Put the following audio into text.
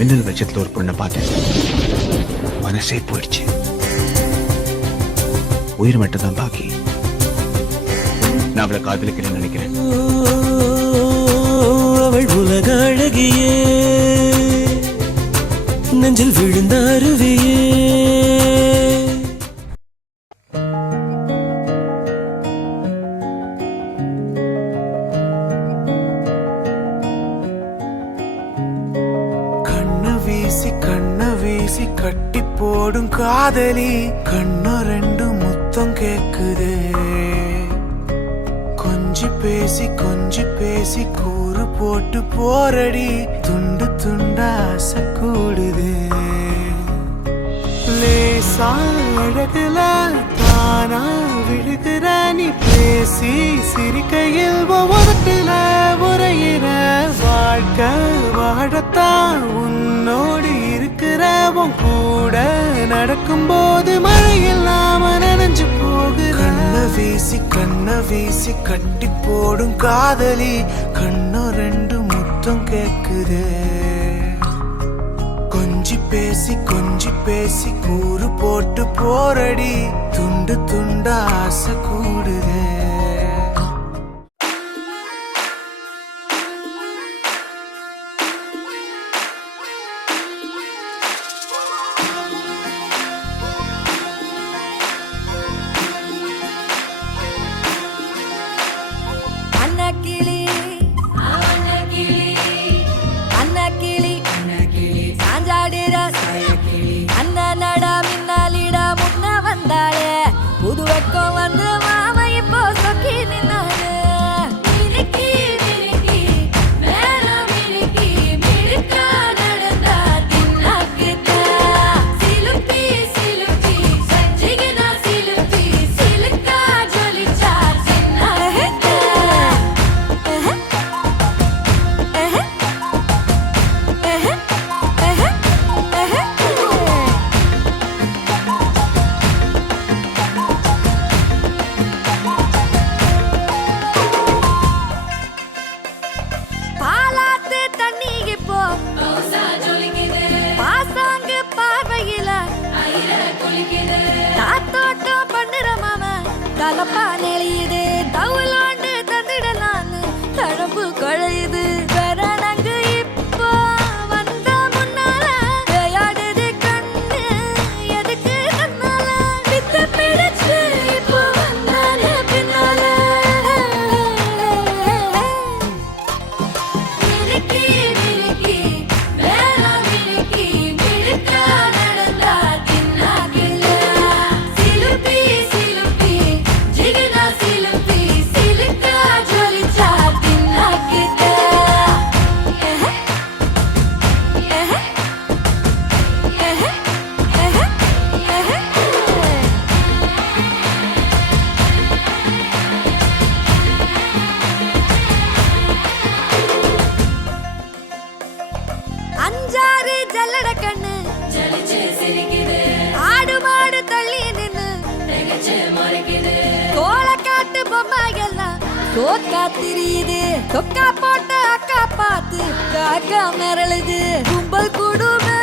மின்னல் வெளிச்சத்துல ஒரு பொண்ணை பார்த்தேன். மனசே போயிடுச்சு. உயிர் மட்டும் தான் பாக்கி. நான் அவளை காதலிக்கிறேன்னு நினைக்கிறேன். அவள் உலக அழகியே, நெஞ்சில் விழுந்த அருவியே. கண்ண வீசி கட்டி போடும் காதலி, கண்ணு ரெண்டு முத்தம் கேக்குதே. கொஞ்சி பேசி கூறு போட்டு போரடி, துண்டு துண்டா ஆசை கூடுதே. லேசா அழகுல தானா விழுகிற நீ, பேசி சிரிக்கையில் ஒவ்வொருத்துல உரையிற. வாழ்க்கை வாழத்தான் உன்னோடு இருக்கிறவன் கூட நடக்கும் போது மழையில் நாம நனைஞ்சு போகிற. கண்ண வீசி கட்டி போடும் காதலி, கண்ணு ரெண்டு முத்தம் கேக்குதே. கொஞ்சி பேசி கூறு போட்டு போரடி, துண்டு துண்டா ஆசை கூடுதே. புது வெக்கம் வந்து மாமா இப்போ சொக்கி நின்னாரு. தலப்பா நெளியுது, தவுலாண்டு தந்திடலான்னு தழம்பு குழையுது. பெறனங்கு இப்போ வந்த முன்னால விளையாடுது கண்ணு எதுக்கு தன்னால. வித்து பிடிச்சு இப்போ வந்தால பின்னால. மினுக்கி வேணா மினுக்கி மினுக்கா நடந்தா தின்னாகில்ல. சிலுப்பி அஞ்சாறு ஜல்லட கண்ணு ஆடு மாடு தள்ளி நின்னு கோலக்காட்டு பொம்மை எல்லாம் தோக்கா திரியுது. தொக்கா போட்ட அக்கா பார்த்து காக்கா மிரளுது. கும்பல் கூடுமே